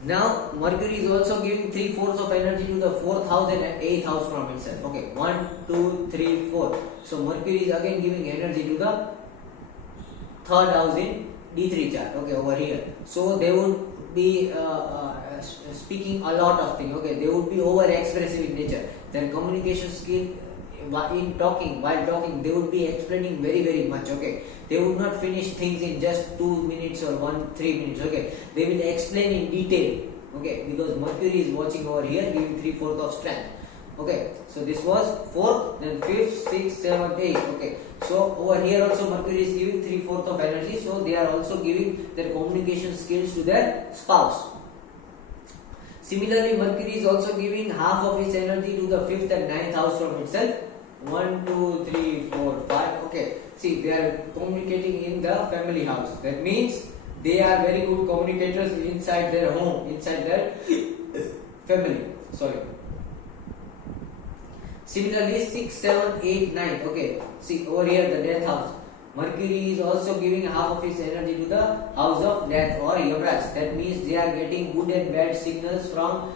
Now Mercury is also giving 3/4 of energy to the 4th house and 8th house from itself. Okay, 1, 2, 3, 4. So Mercury is again giving energy to the 3rd house in D3 chart. Okay, over here. So they would be speaking a lot of things. Okay, they would be over expressive in nature. Their communication skill while talking, they would be explaining very much. Okay, they would not finish things in just 2 minutes or 3 minutes. Okay, they will explain in detail. Okay, because Mercury is watching over here, giving 3/4 of strength. Okay, so this was 4th, then 5th, 6th, 7th, 8th. Okay, so over here also Mercury is giving 3/4 of energy. So they are also giving their communication skills to their spouse. Similarly, Mercury is also giving half of its energy to the 5th and 9th house from itself. 1, 2, 3, 4, 5. Okay, see, they are communicating in the family house. That means they are very good communicators inside their home, inside their family. Sorry. Similarly, 6, 7, 8, 9. Okay, see over here the death house. Mercury is also giving half of its energy to the house of death or Yavraj. That means they are getting good and bad signals from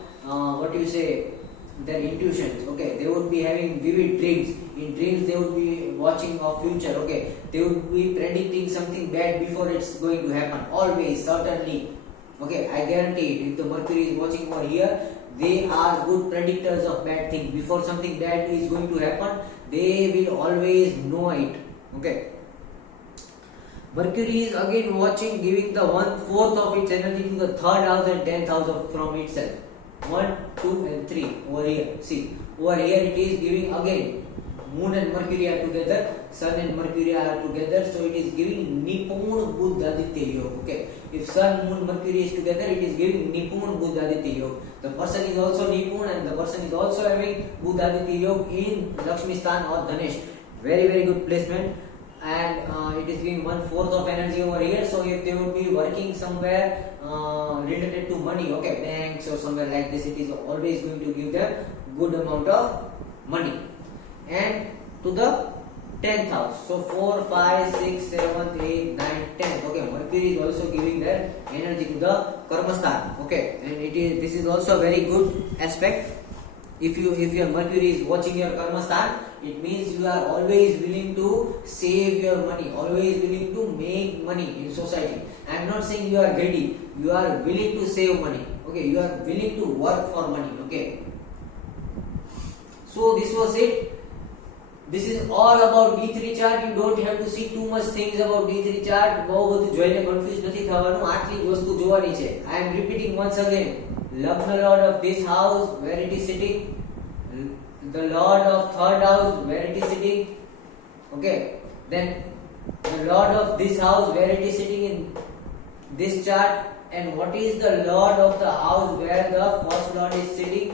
their intuitions. Okay, they would be having vivid dreams. In dreams, they would be watching a future. Okay, they would be predicting something bad before it's going to happen. Always, certainly. Okay, I guarantee it. If the Mercury is watching over here, they are good predictors of bad things. Before something bad is going to happen, they will always know it. Okay. Mercury is again watching, giving the 1/4 of its energy to the 3rd house and 10th house from itself. 1, 2 and 3 over here. See, over here it is giving again Moon and Mercury are together, Sun and Mercury are together, so it is giving Nipun Buddha Aditya Yoga. Okay, if Sun, Moon, Mercury is together, it is giving Nipun Buddha Aditya Yoga. The person is also Nipun and the person is also having Buddha Aditya Yoga in Lakshmi Sthan or Dhanesh. Very very good placement, and it is giving 1/4 of energy over here. So if they would be working somewhere related to money, okay, banks or somewhere like this, it is always going to give them good amount of money. And to the 10th house, so 4, 5, 6, 7, 8, 9, 10. Okay, Mercury is also giving their energy to the Karma Sthan. Okay, and this is also a very good aspect. If your Mercury is watching your Karma Sthan, it means you are always willing to save your money, always willing to make money in society. I am not saying you are greedy, you are willing to save money. Okay, you are willing to work for money. Okay, so this was it. This is all about D3 chart. You don't have to see too much things about D3 chart. બહુ બધું જોઈને confuse નથી થવાનું. આટલી જ વસ્તુ જોવાની છે. I am repeating once again. Lagna lord of this house, where it is sitting. The lord of third house, where it is sitting. Okay. Then the lord of this house, where it is sitting in this chart. And what is the lord of the house where the first lord is sitting.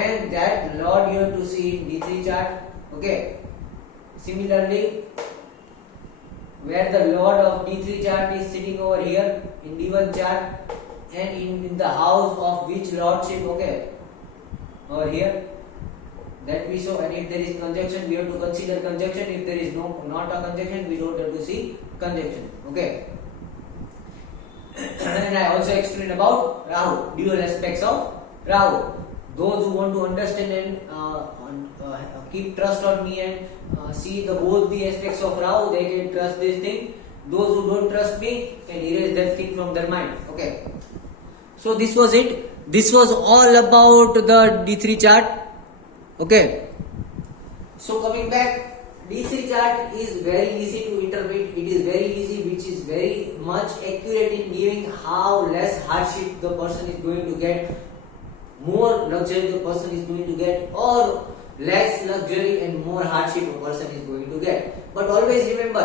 And that lord you have to see in D3 chart. Okay. Similarly, where the lord of D3 chart is sitting over here in D1 chart, and in the house of which lordship, okay, over here, that we saw. And if there is conjunction, we have to consider conjunction. If there is not a conjunction, we don't have to see conjunction. Okay. And I also explained about Rahu, dual aspects of Rahu. Those who want to understand and keep trust on me and see both the aspects of Rahu, they can trust this thing. Those who don't trust me can erase that thing from their mind. Okay. So this was it. This was all about the D3 chart. Okay. So coming back, D3 chart is very easy to interpret. It is very easy, which is very much accurate in giving how less hardship the person is going to get, more luxury the person is going to get, or less luxury and more hardship a person is going to get. But always remember,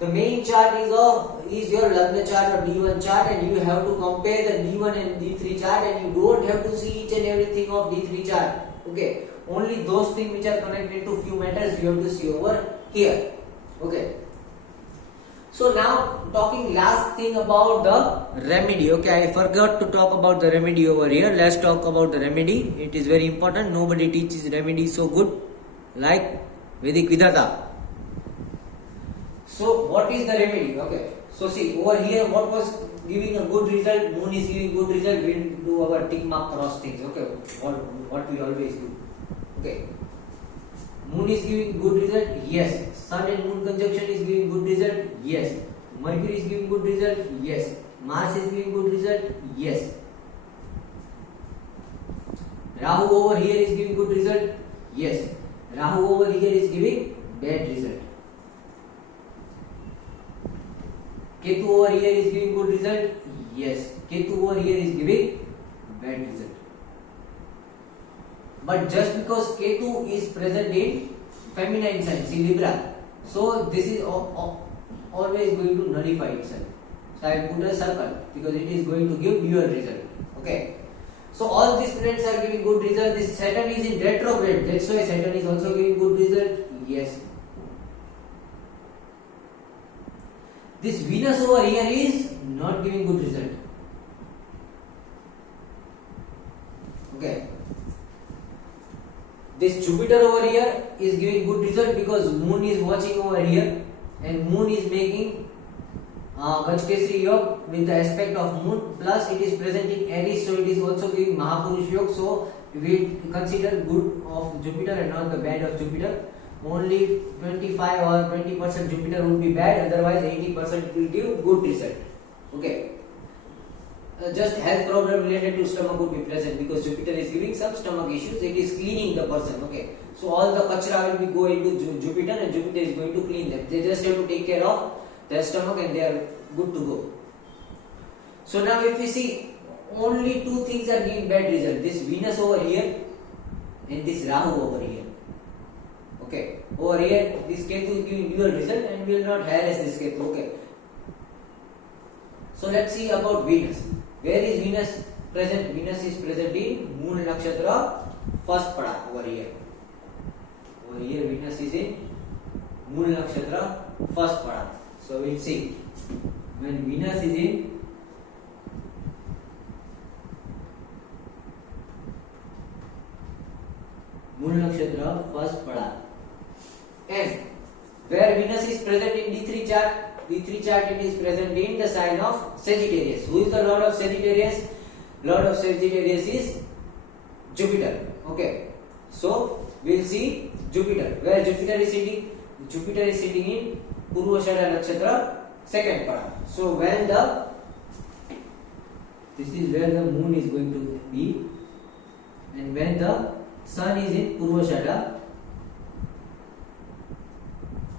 the main chart is your Lagna chart or D1 chart, and you have to compare the D1 and D3 chart, and you don't have to see each and everything of D3 chart. Okay, only those things which are connected to few matters you have to see over here. Okay. So now talking last thing about the remedy. Okay, I forgot to talk about the remedy over here. Let's talk about the remedy. It is very important. Nobody teaches remedy so good like Vedic Vidhata. So what is the remedy? Okay. So see over here, what was giving a good result? Moon is giving good result. We will do our tick mark cross things. Okay. What we always do. Okay. Moon is giving good result? Yes. Sun and Moon conjunction is giving good result? Yes. Mercury is giving good result? Yes. Mars is giving good result? Yes. Rahu over here is giving good result? Yes. Rahu over here is giving bad result. Ketu over here is giving good result? Yes. Ketu over here is giving bad result. But just because Ketu is present in feminine signs in Libra, so this is always going to nullify itself. So I put a circle because it is going to give dual result. Okay. So all these planets are giving good result. This Saturn is in retrograde. That's why Saturn is also giving good result. Yes. This Venus over here is not giving good result. Okay. This Jupiter over here is giving good result because Moon is watching over here, and Moon is making Gajkesari Yoga with the aspect of Moon, plus it is present in Aries, so it is also giving Mahapurush Yoga. So we consider good of Jupiter and not the bad of Jupiter. Only 25 or 20% Jupiter would be bad, otherwise 80% will give good result. Okay. Just health problem related to stomach would be present because Jupiter is giving some stomach issues. It is cleaning the person. Okay, so all the kachra will be going to Jupiter, and Jupiter is going to clean them. They just have to take care of their stomach, and they are good to go. So now, if we see, only two things are giving bad result: this Venus over here and this Rahu over here. Okay. Over here, this Ketu is giving dual result and we will not harass this Ketu. Okay. So let's see about Venus. Where is Venus present? Venus is present in Moon Nakshatra, first pada over here. Over here, Venus is in Moon Nakshatra, first pada. So we'll see. When Venus is in Moon Nakshatra, first pada. And where Venus is present in D3 chart, D3 chart it is present in the sign of Sagittarius. Who is the Lord of Sagittarius? Lord of Sagittarius is Jupiter. Okay. So we'll see Jupiter. Where Jupiter is sitting? Jupiter is sitting in Purvashada Nakshatra, second pada. So when this is where the moon is going to be, and when the sun is in Purvashada,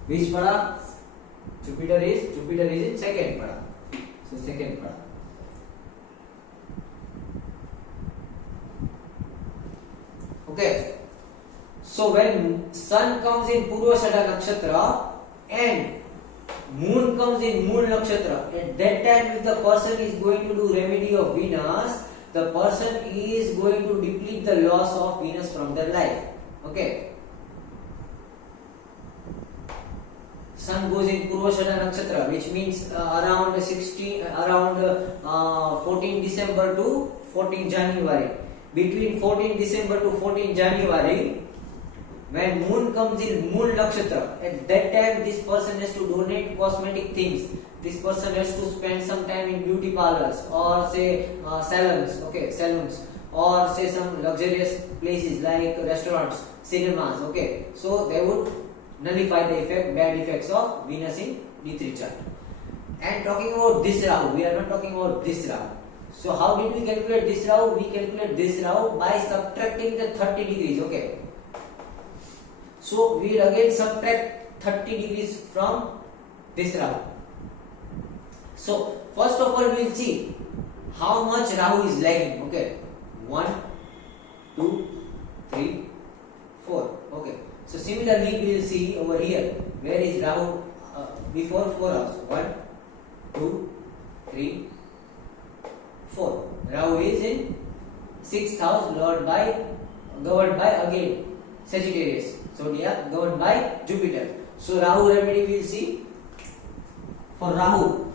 which pada? Jupiter is in second pada. So second pada. Okay. So when sun comes in Purvashada Nakshatra and moon comes in Moon Nakshatra, at that time if the person is going to do remedy of Venus, the person is going to deplete the loss of Venus from their life. Okay. Sun goes in Purvashada Nakshatra, which means around 14 December to 14 January. Between 14 December to 14 January, when moon comes in Moon Nakshatra, at that time this person has to donate cosmetic things. This person has to spend some time in beauty parlors or say salons, okay, salons, or say some luxurious places like restaurants, cinemas, okay. So they would nullify the bad effects of Venus in D3 chart. And talking about this Rahu, we are not talking about this Rahu. So how did we calculate this Rahu? We calculate this Rahu by subtracting the 30 degrees, okay. So we will again subtract 30 degrees from this Rahu. So first of all we will see how much Rahu is lagging, okay. 1, 2, 3, 4, okay. So similarly we will see over here, where is Rahu before 4 hours? 1, 2, 3, 4. Rahu is in 6th house, governed by again Sagittarius. Zodiac governed by Jupiter. So Rahu remedy we will see. For Rahu,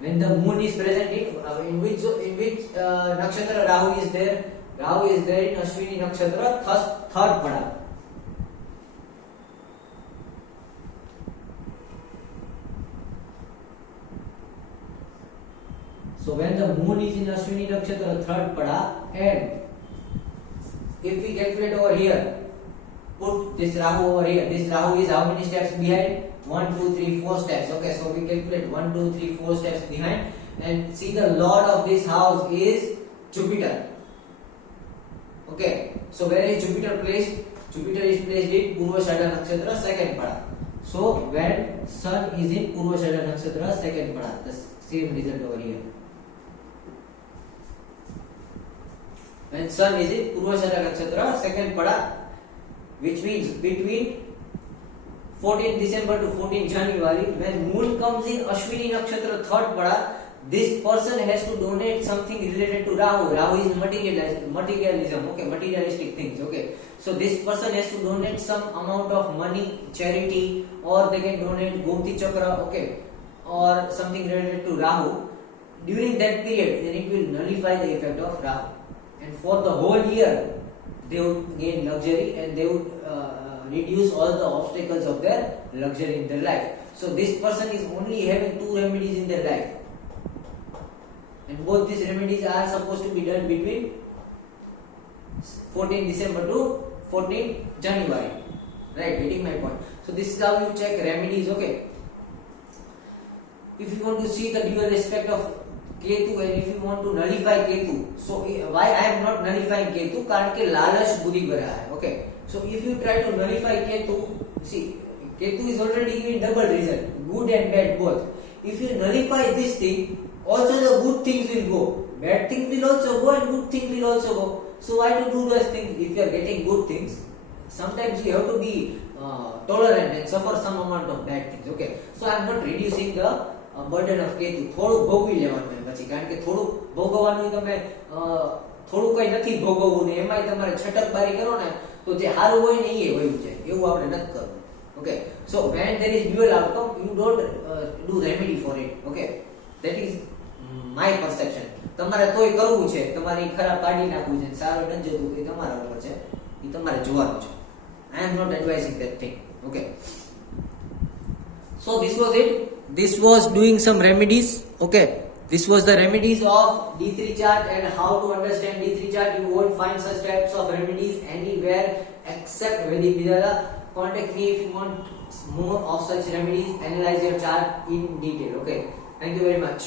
when the moon is present in which nakshatra Rahu is there? Rahu is there in Ashwini Nakshatra, third pada. So when the moon is in Ashwini Nakshatra, third pada, and if we calculate over here, put this Rahu over here. This Rahu is how many steps behind? 1, 2, 3, 4 steps. Okay, so we calculate 1, 2, 3, 4 steps behind, and see the Lord of this house is Jupiter. Okay, so where is Jupiter placed? Jupiter is placed in Purvashada Nakshatra, second pada. So when Sun is in Purvashada Nakshatra, second pada, the same result over here. When Sun is in Purvashada Nakshatra, second pada, which means between 14 December to 14 January, when moon comes in Ashwini Nakshatra, third pada, this person has to donate something related to Rahu. Rahu is materialism, okay, materialistic things, okay. So this person has to donate some amount of money, charity, or they can donate Gomti Chakra, okay, or something related to Rahu. During that period, then it will nullify the effect of Rahu. And for the whole year, they would gain luxury and they would reduce all the obstacles of their luxury in their life. So this person is only having 2 remedies in their life. And both these remedies are supposed to be done between 14 December to 14 January. Right, getting my point. So this is how you check remedies, okay. If you want to see the dual aspect of Ketu and if you want to nullify Ketu, so why I am not nullifying Ketu? कारण के लालच बुद्धि भरा है, okay. So if you try to nullify Ketu, see, Ketu is already giving double result, good and bad both. If you nullify this thing, also the good things will go, bad things will also go and good things will also go. So why to do those things if you are getting good things? Sometimes you have to be tolerant and suffer some amount of bad things. Okay, so I am not reducing the burden of Ketu થોડું ભોગવી લેવાનું હોય પછી કારણ કે થોડું ભોગવવાનું તમે થોડું કઈ નથી ભોગવવું ને એમાંય તમારે છટકબારી કરો ને તો જે સારું હોય ને એ વયું જાય એવું આપણે નથી કરવું. Okay, so when there is dual outcome you don't do remedy for it. Okay, that is my perception. તમારે તોય કરવું છે, તમારે ખરાબ કાઢી નાખવું છે, સારું નથી જતું એ તમારા ઉપર છે, એ તમારે જોવાનું છે. I am not advising that thing. Okay, so this was it. This was doing some remedies. Okay, this was the remedies of D3 chart and how to understand D3 chart. You won't find such types of remedies anywhere except Vedic Vidya. Contact me if you want more of such remedies. Analyze your chart in detail. Okay, thank you very much.